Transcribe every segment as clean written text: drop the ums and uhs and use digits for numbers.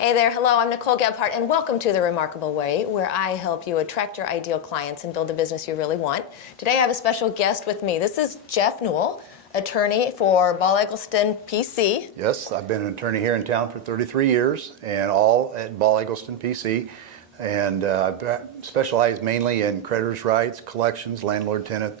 Hey there, hello, I'm Nicole Gebhardt, and welcome to The Remarkable Way, where I help you attract your ideal clients and build the business you really want. Today I have a special guest with me. This is Jeff Newell, attorney for Ball Eggleston, PC. Yes, I've been an attorney here in town for 33 years, and all at Ball Eggleston, PC. And I specialize mainly in creditors' rights, collections, landlord, tenant.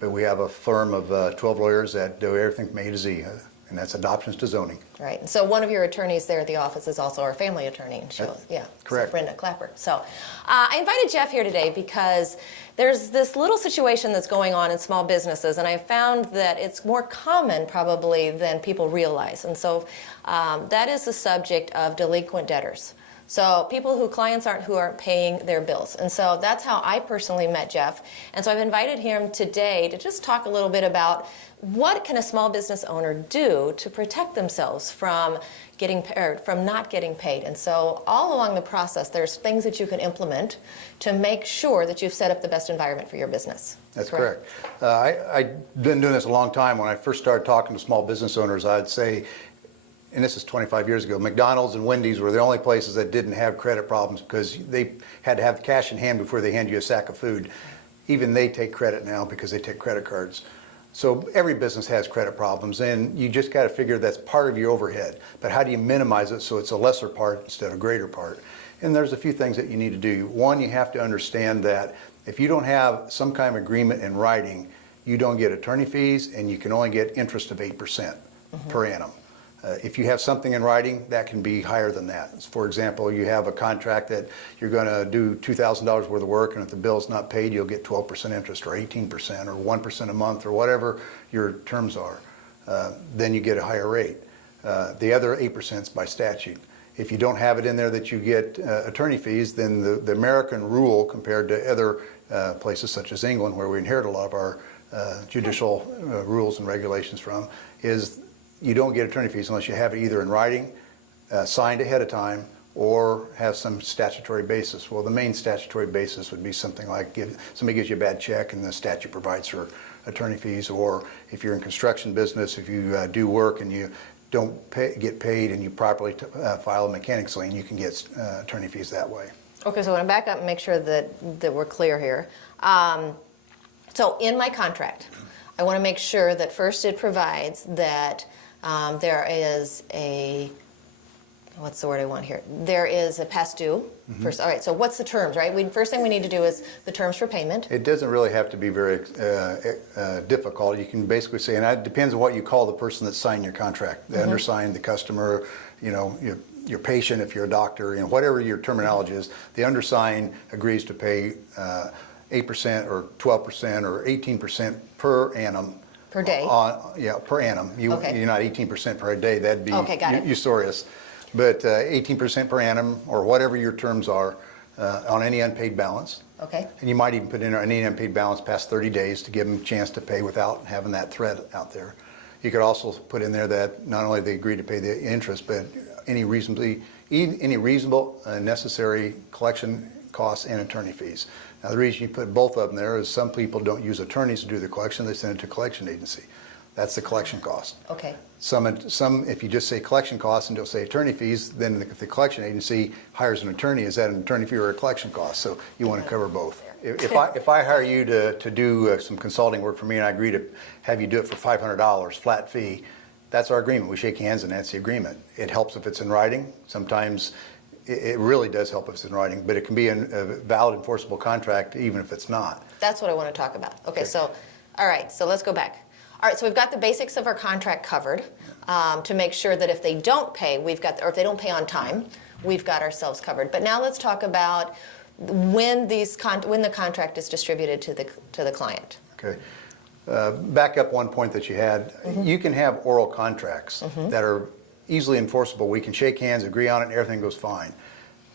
But we have a firm of 12 lawyers that do everything from A to Z, and that's adoptions to zoning. Right. And so one of your attorneys there at the office is also our family attorney. Yeah, correct. So Brenda Clapper. So I invited Jeff here today because there's this little situation that's going on in small businesses, and I found that it's more common probably than people realize. And so that is the subject of delinquent debtors. So people clients who aren't paying their bills. And so that's how I personally met Jeff. And so I've invited him today to just talk a little bit about what can a small business owner do to protect themselves from not getting paid. And so all along the process, there's things that you can implement to make sure that you've set up the best environment for your business. That's correct. I've been doing this a long time. When I first started talking to small business owners, I'd say, and this is 25 years ago, McDonald's and Wendy's were the only places that didn't have credit problems because they had to have cash in hand before they hand you a sack of food. Even they take credit now because they take credit cards. So every business has credit problems, and you just got to figure that's part of your overhead. But how do you minimize it so it's a lesser part instead of a greater part? And there's a few things that you need to do. One, you have to understand that if you don't have some kind of agreement in writing, you don't get attorney fees, and you can only get interest of 8% per annum. If you have something in writing, that can be higher than that. For example, you have a contract that you're going to do $2,000 worth of work, and if the bill's not paid, you'll get 12% interest or 18% or 1% a month or whatever your terms are. Then you get a higher rate. The other 8% is by statute. If you don't have it in there that you get attorney fees, then the American rule compared to other places such as England, where we inherit a lot of our judicial rules and regulations from, is you don't get attorney fees unless you have it either in writing, signed ahead of time, or have some statutory basis. Well, the main statutory basis would be something like somebody gives you a bad check and the statute provides for attorney fees, or if you're in construction business, if you do work and you don't get paid and you properly file a mechanics lien, you can get attorney fees that way. Okay, so I'm going to back up and make sure that we're clear here. So in my contract, I want to make sure that first it provides that there is a, what's the word I want here? There is a past due. First, all right, so what's the terms, right? First thing we need to do is the terms for payment. It doesn't really have to be very difficult. You can basically say, and it depends on what you call the person that signed your contract. The undersigned, the customer, your patient, if you're a doctor, whatever your terminology is, the undersigned agrees to pay 8% or 12% or 18% per annum. Per day? Per annum. You're not 18% per day. That'd be usurious. But 18% per annum, or whatever your terms are, on any unpaid balance. Okay. And you might even put in any unpaid balance past 30 days to give them a chance to pay without having that threat out there. You could also put in there that not only they agree to pay the interest, but any reasonable necessary collection costs and attorney fees. Now, the reason you put both of them there is some people don't use attorneys to do the collection. They send it to a collection agency. That's the collection cost. Okay. Some, if you just say collection costs and don't say attorney fees, then if the collection agency hires an attorney, is that an attorney fee or a collection cost? So you want to cover both. If I hire you to do some consulting work for me and I agree to have you do it for $500 flat fee, that's our agreement. We shake hands and that's the agreement. It helps if it's in writing. Sometimes it really does help if it's in writing, but it can be a valid enforceable contract even if it's not. That's what I want to talk about. Okay, so, all right, so let's go back. All right, so we've got the basics of our contract covered to make sure that if they don't pay, or if they don't pay on time, we've got ourselves covered. But now let's talk about when the contract is distributed to the client. Okay. Back up one point that you had. You can have oral contracts that are easily enforceable. We can shake hands, agree on it, and everything goes fine.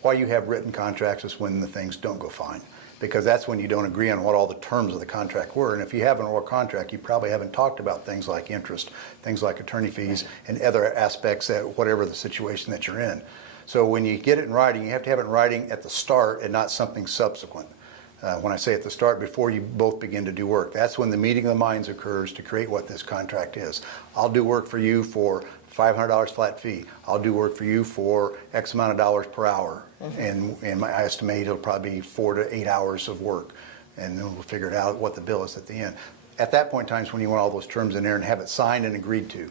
Why you have written contracts is when the things don't go fine, because that's when you don't agree on what all the terms of the contract were. And if you have an oral contract, you probably haven't talked about things like interest, things like attorney fees, and other aspects that whatever the situation that you're in. So when you get it in writing, you have to have it in writing at the start and not something subsequent. When I say at the start, before you both begin to do work, that's when the meeting of the minds occurs to create what this contract is. I'll do work for you for $500 flat fee. I'll do work for you for X amount of dollars per hour. And I estimate it'll probably be 4 to 8 hours of work. And then we'll figure it out what the bill is at the end. At that point in time is when you want all those terms in there and have it signed and agreed to.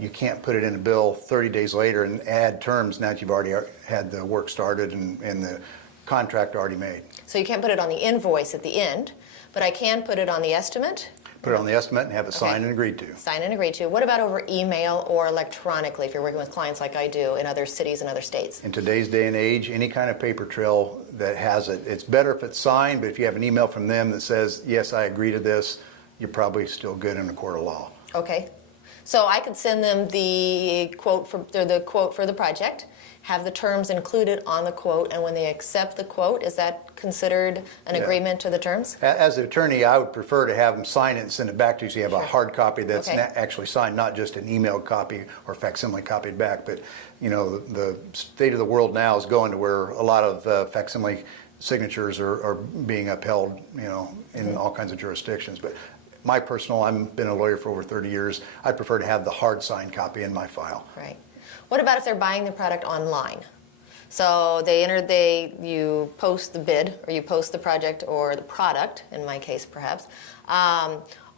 You can't put it in a bill 30 days later and add terms now that you've already had the work started and the contract already made. So you can't put it on the invoice at the end, but I can put it on the estimate? Put it on the estimate and have it signed and agreed to. Signed and agreed to. What about over email or electronically if you're working with clients like I do in other cities and other states? In today's day and age, any kind of paper trail that has it, it's better if it's signed, but if you have an email from them that says, yes, I agree to this, you're probably still good in a court of law. Okay. So I could send them the quote for the project, have the terms included on the quote, and when they accept the quote, is that considered an agreement to the terms? As an attorney, I would prefer to have them sign it and send it back to you so you have a hard copy that's actually signed, not just an emailed copy or facsimile copied back. But, you know, the state of the world now is going to where a lot of facsimile signatures are being upheld, you know, in all kinds of jurisdictions. But my personal, I've been a lawyer for over 30 years, I prefer to have the hard signed copy in my file. Right. What about if they're buying the product online? So you post the bid, or you post the project or the product, in my case perhaps,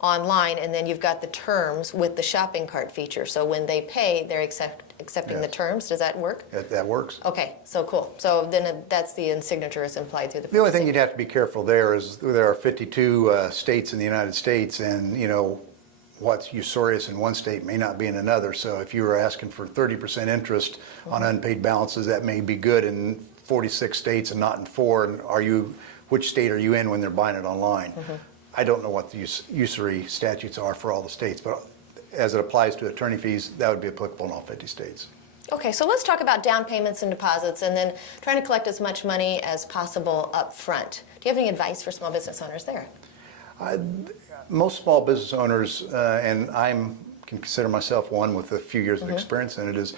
online, and then you've got the terms with the shopping cart feature. So when they pay, they're accepting the terms. Does that work? That works. Okay, so cool. So then that's the signature is implied through the. The only thing you'd have to be careful there is there are 52 states in the United States, and you know what's usurious in one state may not be in another. So if you were asking for 30% interest on unpaid balances, that may be good in 46 states and not in 4. And which state are you in when they're buying it online? I don't know what the usury statutes are for all the states, but as it applies to attorney fees, that would be applicable in all 50 states. Okay, so let's talk about down payments and deposits and then trying to collect as much money as possible up front. Do you have any advice for small business owners there? Most small business owners, and I can consider myself one with a few years of experience in it, is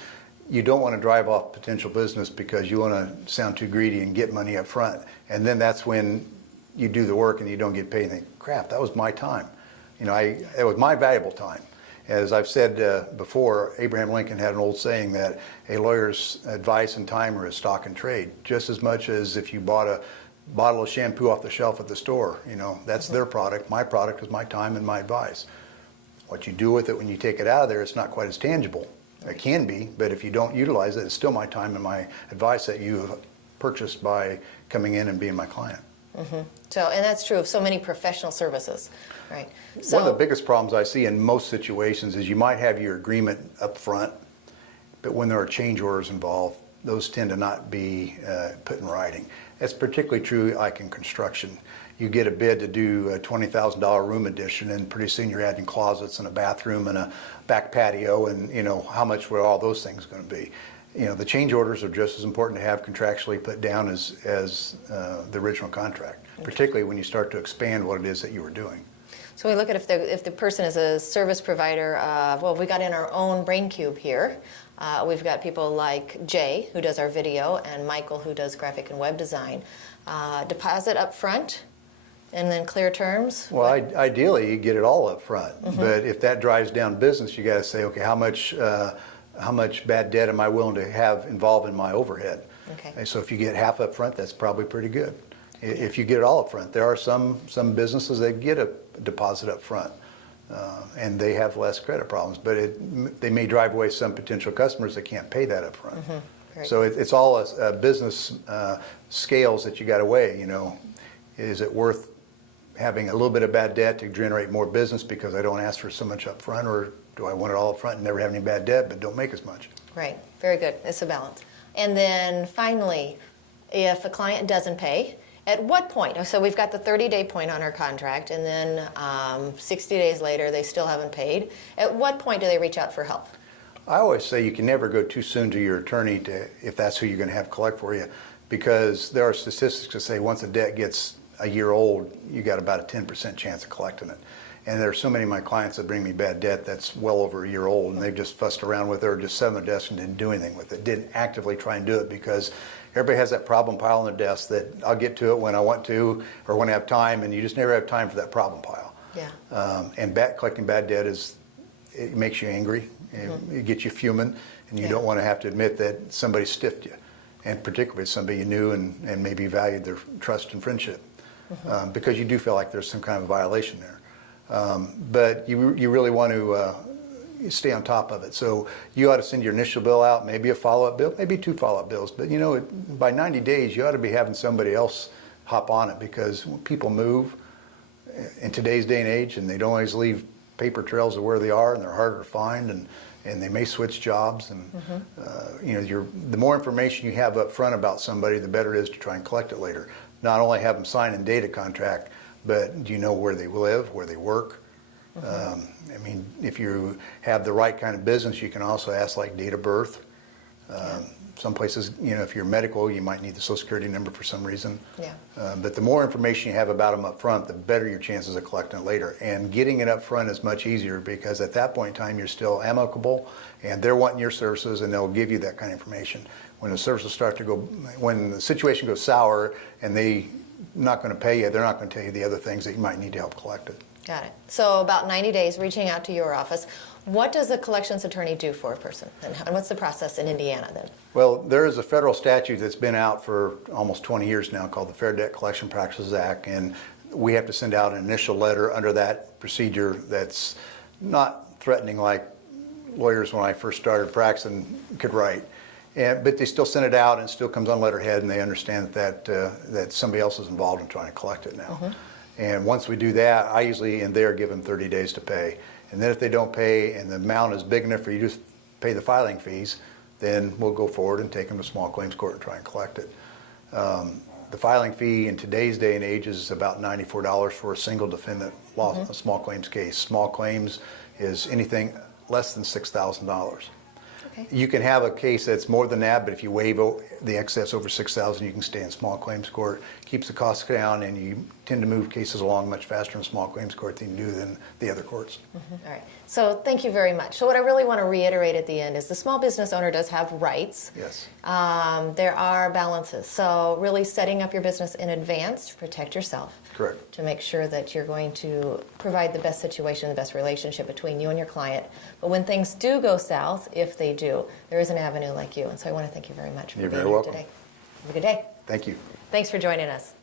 you don't want to drive off potential business because you want to sound too greedy and get money up front. And then that's when you do the work and you don't get paid and think, crap, that was my time. You know, it was my valuable time. As I've said before, Abraham Lincoln had an old saying that a lawyer's advice and time are his stock and trade, just as much as if you bought a bottle of shampoo off the shelf at the store. You know, that's their product. My product is my time and my advice. What you do with it when you take it out of there, it's not quite as tangible. It can be, but if you don't utilize it, it's still my time and my advice that you have purchased by coming in and being my client. So, and that's true of so many professional services, right? So, one of the biggest problems I see in most situations is you might have your agreement up front, but when there are change orders involved, those tend to not be put in writing. That's particularly true like in construction. You get a bid to do a $20,000 room addition, and pretty soon you're adding closets and a bathroom and a back patio, and you know, how much were all those things going to be? You know, the change orders are just as important to have contractually put down as the original contract, particularly when you start to expand what it is that you were doing. So we look at if the person is a service provider. Well, we got in our own brain cube here. We've got people like Jay, who does our video, and Michael, who does graphic and web design. Deposit up front, and then clear terms. Well, ideally, you get it all up front. But if that drives down business, you got to say, okay, how much bad debt am I willing to have involved in my overhead? Okay. And so if you get half up front, that's probably pretty good. If you get it all up front, there are some businesses that get a deposit up front, and they have less credit problems, but they may drive away some potential customers that can't pay that up front. So it's all a business scales that you got to weigh. You know, is it worth having a little bit of bad debt to generate more business because I don't ask for so much up front, or do I want it all up front and never have any bad debt but don't make as much? Right. Very good. It's a balance. And then finally, if a client doesn't pay, at what point? So we've got the 30-day point on our contract, and then 60 days later they still haven't paid. At what point do they reach out for help? I always say you can never go too soon to your attorney if that's who you're going to have collect for you, because there are statistics that say once a debt gets a year old, you got about a 10% chance of collecting it. And there are so many of my clients that bring me bad debt that's well over a year old, and they've just fussed around with it or just sat on their desk and didn't do anything with it, didn't actively try and do it, because everybody has that problem pile on their desk that I'll get to it when I want to or when I have time, and you just never have time for that problem pile. Yeah. And collecting bad debt it makes you angry, it gets you fuming, and you Yeah. don't want to have to admit that somebody stiffed you, and particularly somebody you knew and maybe valued their trust and friendship, because you do feel like there's some kind of violation there. But you really want to stay on top of it. So you ought to send your initial bill out, maybe a follow-up bill, maybe 2 follow-up bills. But by 90 days, you ought to be having somebody else hop on it, because when people move in today's day and age, and they don't always leave paper trails of where they are, and they're harder to find, and they may switch jobs. And the more information you have up front about somebody, the better it is to try and collect it later. Not only have them sign and date a contract, but do you know where they live, where they work? I mean, if you have the right kind of business, you can also ask like date of birth. Some places, if you're medical, you might need the Social Security number for some reason. Yeah. But the more information you have about them up front, the better your chances of collecting it later. And getting it up front is much easier, because at that point in time, you're still amicable, and they're wanting your services, and they'll give you that kind of information. When the services start to go, when the situation goes sour and they're not going to pay you, they're not going to tell you the other things that you might need to help collect it. Got it. So about 90 days, reaching out to your office. What does a collections attorney do for a person? And what's the process in Indiana then? Well, there is a federal statute that's been out for almost 20 years now called the Fair Debt Collection Practices Act, and we have to send out an initial letter under that procedure that's not threatening like lawyers when I first started practicing could write. But they still send it out, and it still comes on letterhead, and they understand that somebody else is involved in trying to collect it now. And once we do that, I usually in there give them 30 days to pay. And then if they don't pay and the amount is big enough for you to pay the filing fees, then we'll go forward and take them to small claims court and try and collect it. The filing fee in today's day and age is about $94 for a single defendant a small claims case. Small claims is anything less than $6,000. Okay. You can have a case that's more than that, but if you waive the excess over $6,000, you can stay in small claims court. Keeps the costs down, and you tend to move cases along much faster in small claims court than you do than the other courts. All right. So thank you very much. So what I really want to reiterate at the end is the small business owner does have rights. Yes. There are balances. So really setting up your business in advance to protect yourself. Correct. To make sure that you're going to provide the best situation, the best relationship between you and your client. But when things do go south, if they do, there is an avenue like you. And so I want to thank you very much for You're being very here welcome. today. Have a good day. Thank you. Thanks for joining us.